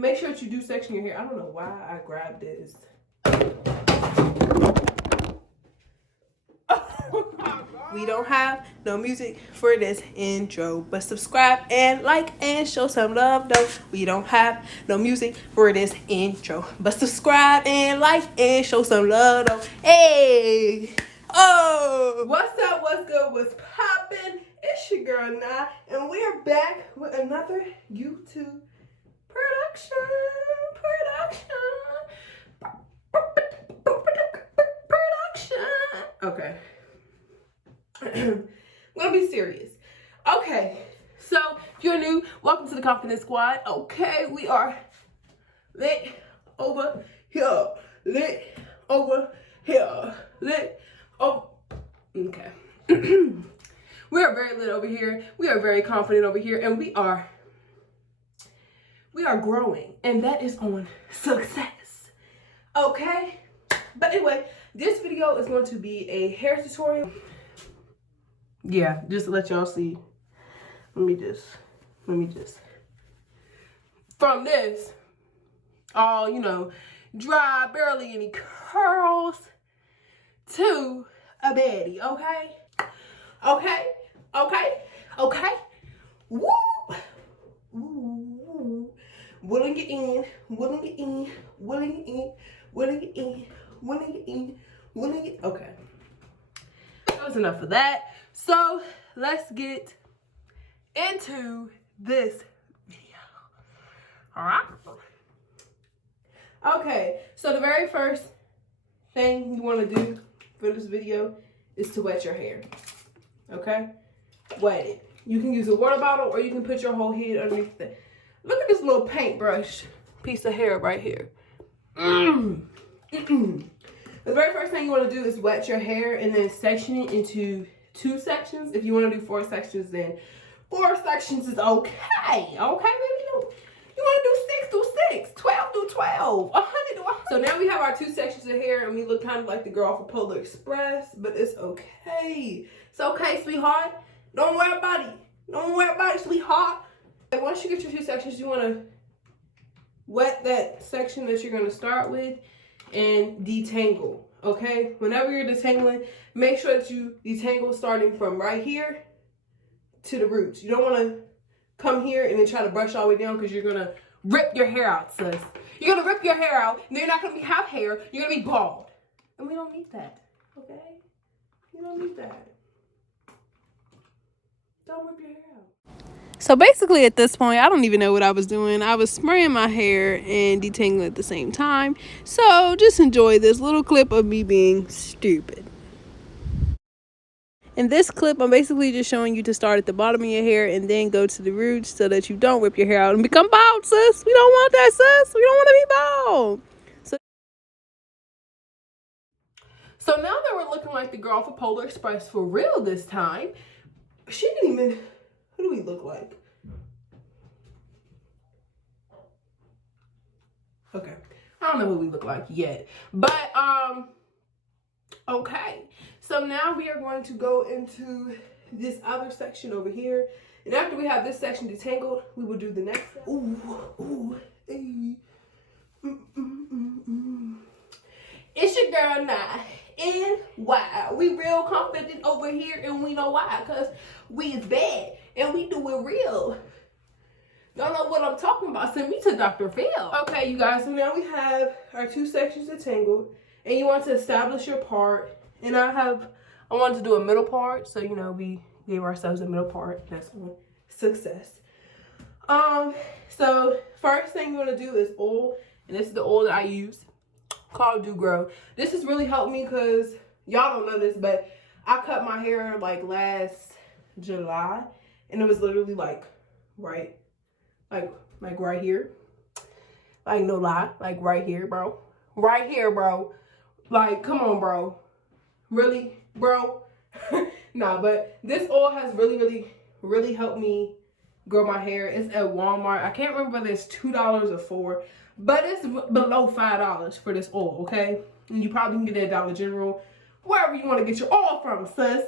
make sure that you do section your hair. I don't know why I grabbed this. We don't have no music for this intro, but subscribe and like and show some love though. We don't have no music for this intro, but subscribe and like and show some love though. Hey, oh, what's up, what's good, what's poppin'? It's your girl Nah, and we're back with another YouTube production. Okay. I'm gonna be serious. Okay, so if you're new, welcome to the Confidence Squad. Okay, we are lit over here, lit over here, lit over. Okay. We are very lit over here. We are very confident over here, and we are growing, and that is on success. Okay, but anyway, this video is going to be a hair tutorial. Yeah, just to let y'all see. Let me just. From this, all, you know, dry, barely any curls, to a baddie, okay? Okay? Woo! Ooh. Willing it in. Okay. That was enough of that. So let's get into this video. All right. Okay. So the very first thing you want to do for this video is to wet your hair. Okay. Wet it. You can use a water bottle or you can put your whole head underneath it. Look at this little paintbrush piece of hair right here. The very first thing you want to do is wet your hair and then section it into 2 sections. If you want to do 4 sections, then 4 sections is okay. Okay, maybe you want to do 6 through 6, 12 through 12, 100 through 100. So now we have our 2 sections of hair and we look kind of like the girl for Polar Express, but it's okay. It's okay, sweetheart. Don't worry about it. Don't worry about it, sweetheart. And once you get your 2 sections, you want to wet that section that you're going to start with and detangle, okay? Whenever you're detangling, make sure that you detangle starting from right here to the roots. You don't want to come here and then try to brush all the way down because you're going to rip your hair out, sis. You're going to rip your hair out, and then you're not going to have hair. You're going to be bald. And we don't need that, okay? You don't need that. Don't rip your hair out. So basically at this point, I don't even know what I was doing. I was spraying my hair and detangling at the same time. So just enjoy this little clip of me being stupid. In this clip, I'm basically just showing you to start at the bottom of your hair and then go to the roots so that you don't rip your hair out and become bald, sis. We don't want that, sis. We don't want to be bald. So now that we're looking like the girl for Polar Express for real this time, she didn't even... What do we look like? Okay. I don't know what we look like yet. But, okay. So now we are going to go into this other section over here. And after we have this section detangled, we will do the next section. Ooh, hey. It's your girl Nah. And why? We real confident over here and we know why. Because we is bad. And we do it real. Y'all know what I'm talking about. Send me to Dr. Phil. Okay, you guys. So now we have our 2 sections detangled. And you want to establish your part. And I wanted to do a middle part. So, you know, we gave ourselves a middle part. That's on success. So, first thing you want to do is oil. And this is the oil that I use. Called Do Grow. This has really helped me because y'all don't know this, but I cut my hair like last July. And it was literally like right here. Like no lie, like right here, bro. Right here, bro. Like, come on, bro. Really, bro? Nah, but this oil has really helped me grow my hair. It's at Walmart. I can't remember whether it's $2 or $4, but it's below $5 for this oil, okay? And you probably can get it at Dollar General, wherever you want to get your oil from, sis.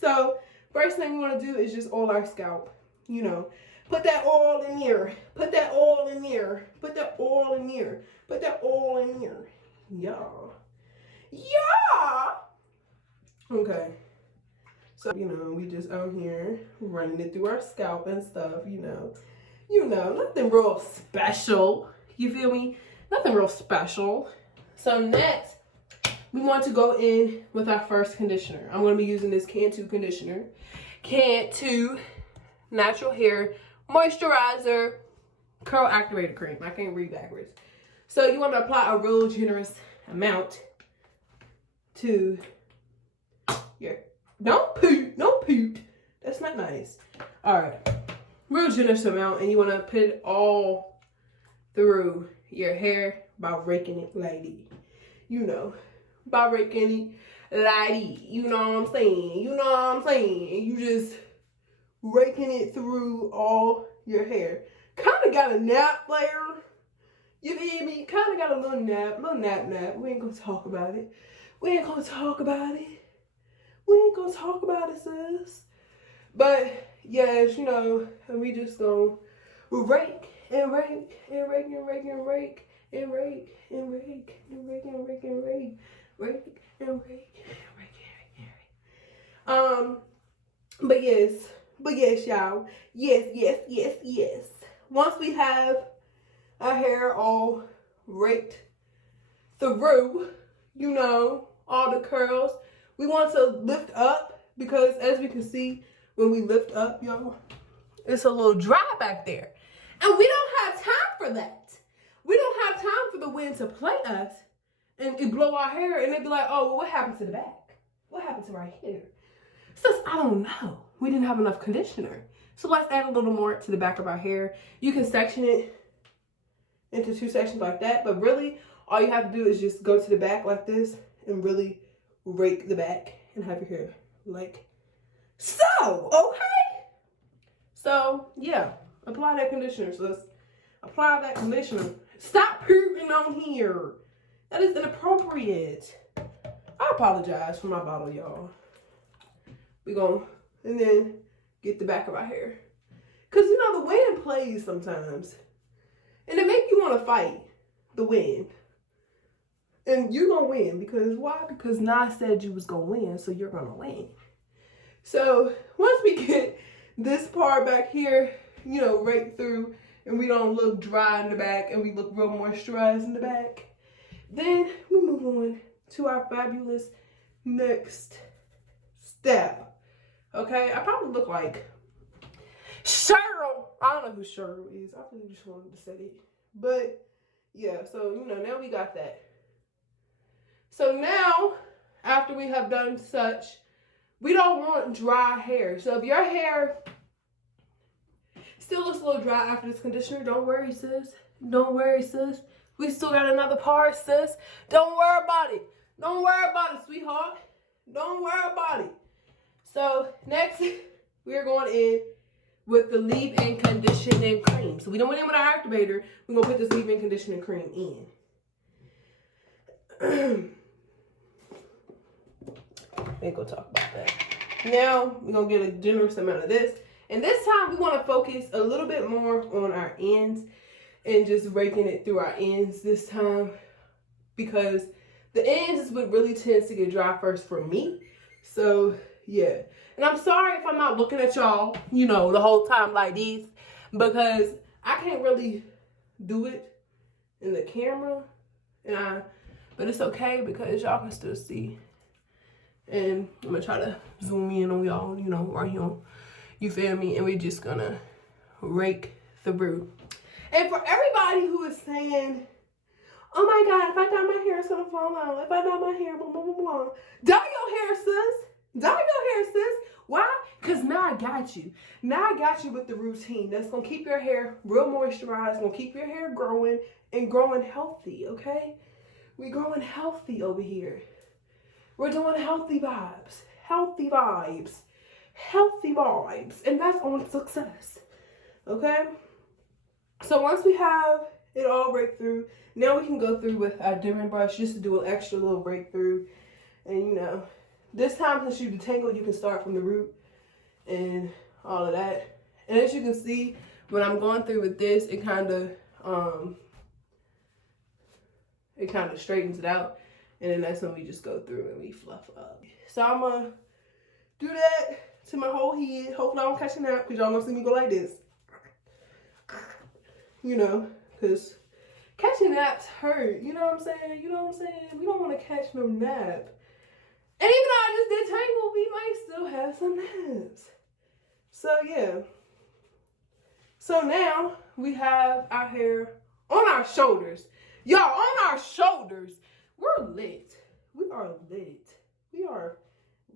So, first thing we want to do is just oil our scalp. You know, put that oil in here. Put that oil in here. Put that oil in here. Put that oil in here. Yeah. Yeah. Okay. So, you know, we just out here running it through our scalp and stuff, you know. You know, nothing real special. You feel me? Nothing real special. So next, we want to go in with our first conditioner. I'm going to be using this Cantu conditioner. Cantu Natural Hair Moisturizer Curl Activator Cream. I can't read backwards. So you want to apply a real generous amount to your... Don't poot. That's not nice. All right. Real generous amount, and you want to put it all through your hair by raking it lady. You know, by raking it lady. You know what I'm saying? You know what I'm saying? You just raking it through all your hair. Kind of got a nap layer. You feel me? Kind of got a little nap. We ain't gonna talk about it. We ain't gonna talk about it, sis. But yes, you know, and we just gonna rake and rake and rake and rake and rake and rake and rake and rake and rake and rake, rake and rake and rake and rake. But yes, y'all. Yes. Once we have our hair all raked through, you know, all the curls, we want to lift up, because as we can see, when we lift up, y'all, it's a little dry back there. And we don't have time for that. We don't have time for the wind to play us and it blow our hair and it'd be like, oh, well, what happened to the back? What happened to right here? Sis, I don't know. We didn't have enough conditioner. So let's add a little more to the back of our hair. You can section it into 2 sections like that, but really all you have to do is just go to the back like this and really rake the back and have your hair like so. Okay, so yeah, apply that conditioner. So let's apply that conditioner. Stop pooting on here. That is inappropriate. I apologize for my bottle, y'all. We gonna, and then get the back of our hair, cause you know the wind plays sometimes, and it make you want to fight the wind. And you're gonna win, because why? Because Nas said you was gonna win, so you're gonna win. So once we get this part back here, you know, right through, and we don't look dry in the back, and we look real moisturized in the back, then we move on to our fabulous next step. Okay, I probably look like Cheryl. I don't know who Cheryl is. I really just wanted to say it. But yeah, so you know, now we got that. So now, after we have done such, we don't want dry hair. So if your hair still looks a little dry after this conditioner, don't worry, sis. Don't worry, sis. We still got another part, sis. Don't worry about it. Don't worry about it, sweetheart. Don't worry about it. So next, we're going in with the leave-in conditioning cream. So we don't went in with our activator. We're going to put this leave-in conditioning cream in. Ain't gonna talk about that. Now we're gonna get a generous amount of this, and this time we want to focus a little bit more on our ends and just raking it through our ends this time, because the ends is what really tends to get dry first for me. So yeah, and I'm sorry if I'm not looking at y'all, you know, the whole time like this, because I can't really do it in the camera, but it's okay because y'all can still see. And I'm gonna try to zoom in on y'all, you know, right here. You feel me? And we're just gonna rake through. And for everybody who is saying, oh my God, if I dye my hair, it's gonna fall out. If I dye my hair, blah, blah, blah, blah. Dye your hair, sis. Dye your hair, sis. Why? Because now I got you. Now I got you with the routine. That's gonna keep your hair real moisturized, gonna keep your hair growing and growing healthy, okay? We growing healthy over here. We're doing healthy vibes, and that's on success, okay? So once we have it all breakthrough, now we can go through with our dimming brush just to do an extra little breakthrough. And you know, this time since you detangled, you can start from the root and all of that. And as you can see, when I'm going through with this, it kind of straightens it out. And then that's when we just go through and we fluff up. So I'm gonna do that to my whole head. Hopefully I don't catch a nap, because y'all gonna see me go like this. You know, because catching naps hurt. You know what I'm saying? You know what I'm saying? We don't want to catch no nap. And even though I just did tangle, we might still have some naps. So yeah. So now we have our hair on our shoulders. Y'all, on our shoulders. We're lit. We are lit. We are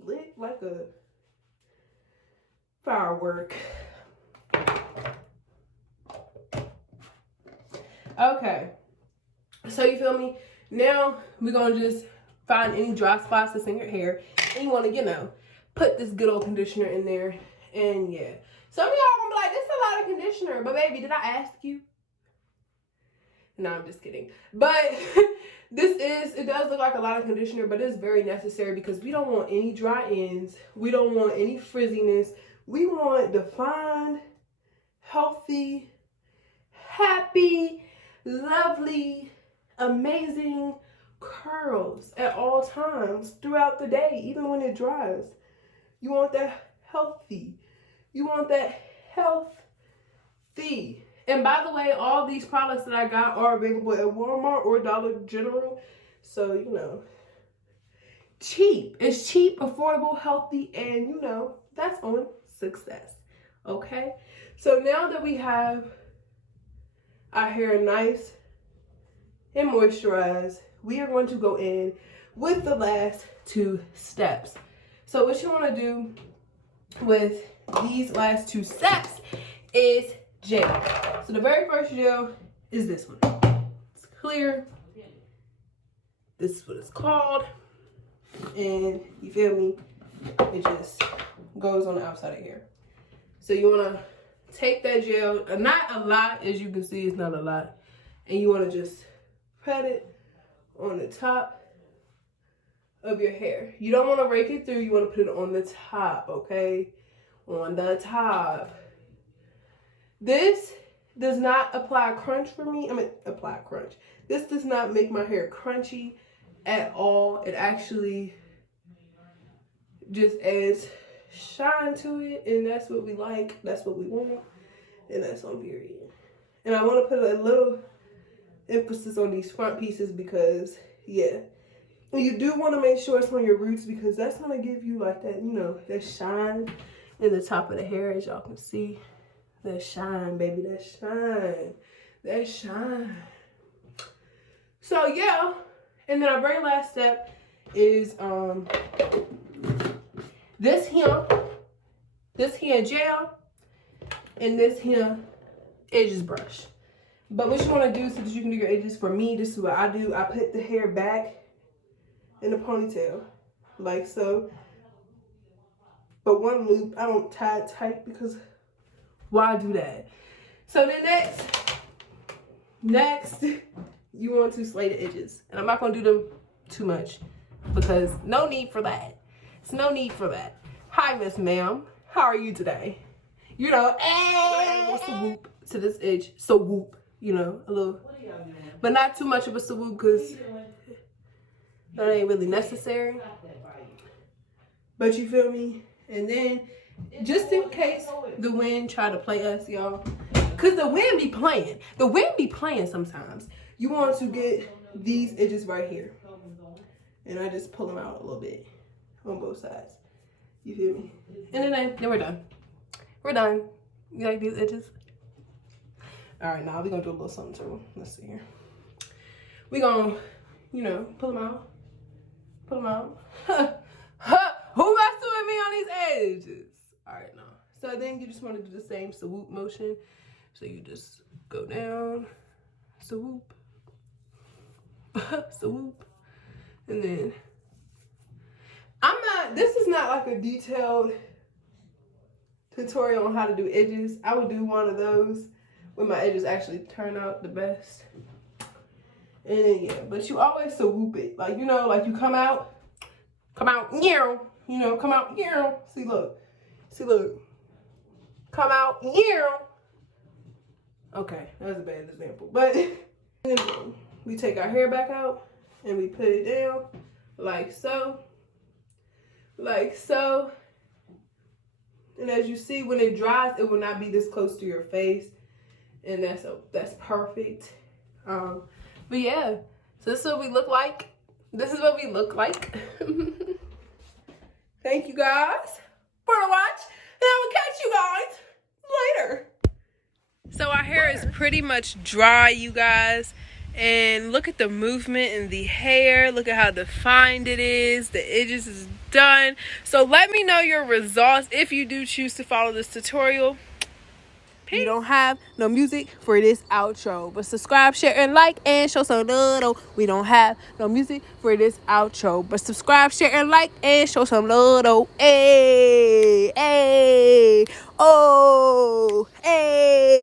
lit like a firework. Okay. So you feel me? Now we're going to just find any dry spots that's in your hair. And you want to, you know, put this good old conditioner in there. And yeah. Some of y'all going to be like, this is a lot of conditioner. But baby, did I ask you? No, I'm just kidding. But it does look like a lot of conditioner, but it's very necessary because we don't want any dry ends. We don't want any frizziness. We want defined, healthy, happy, lovely, amazing curls at all times throughout the day, even when it dries. You want that healthy. You want that healthy. And by the way, all these products that I got are available at Walmart or Dollar General. So, you know, cheap. It's cheap, affordable, healthy, and, you know, that's on success. Okay? So now that we have our hair nice and moisturized, we are going to go in with the last 2 steps. So what you want to do with these last 2 steps is gel. So the very first gel is this one. It's clear. This is what it's called. And you feel me? It just goes on the outside of here. So you want to take that gel, not a lot, as you can see, it's not a lot. And you want to just pat it on the top of your hair. You don't want to rake it through. You want to put it on the top, okay? On the top. This does not apply crunch for me. Apply crunch. This does not make my hair crunchy at all. It actually just adds shine to it, and that's what we like. That's what we want, and that's on period. And I want to put a little emphasis on these front pieces because, yeah, you do want to make sure it's on your roots because that's going to give you like that, you know, that shine in the top of the hair, as y'all can see. That shine, baby, that shine. That shine. So, yeah. And then our very last step is this here gel and this here edges brush. But what you want to do so that you can do your edges, for me, this is what I do. I put the hair back in a ponytail, like so. But one loop, I don't tie it tight because why do that? So then next, you want to slay the edges. And I'm not going to do them too much because no need for that. It's no need for that. Hi, Miss Ma'am. How are you today? You know, a little swoop to this edge. So whoop, you know, a little. But not too much of a swoop because that ain't really necessary. But you feel me? And then, just in case the wind try to play us, y'all, because the wind be playing. The wind be playing sometimes. You want to get these edges right here. And I just pull them out a little bit on both sides. You feel me? And then we're done. We're done. You like these edges? All right, now we're going to do a little something to them. Let's see here. We're going to, you know, pull them out. Pull them out. Who messing with me on these edges? All right, now. So then you just want to do the same swoop motion. So you just go down, swoop, swoop, and then this is not like a detailed tutorial on how to do edges. I would do one of those when my edges actually turn out the best. And then, yeah, but you always swoop it. Like, you know, like you come out, you know, come out, see, look, come out here. Okay, that was a bad example. But we take our hair back out and we put it down like so. Like so. And as you see, when it dries, it will not be this close to your face. And that's perfect. But yeah, so this is what we look like. This is what we look like. Thank you guys for the watch. And I will catch you guys later. So our hair is pretty much dry, you guys. And look at the movement in the hair. Look at how defined it is. The edges is done. So let me know your results if you do choose to follow this tutorial. Peace. We don't have no music for this outro, but subscribe, share, and like, and show some love. We don't have no music for this outro, but subscribe, share, and like, and show some love. Hey, hey, oh, hey.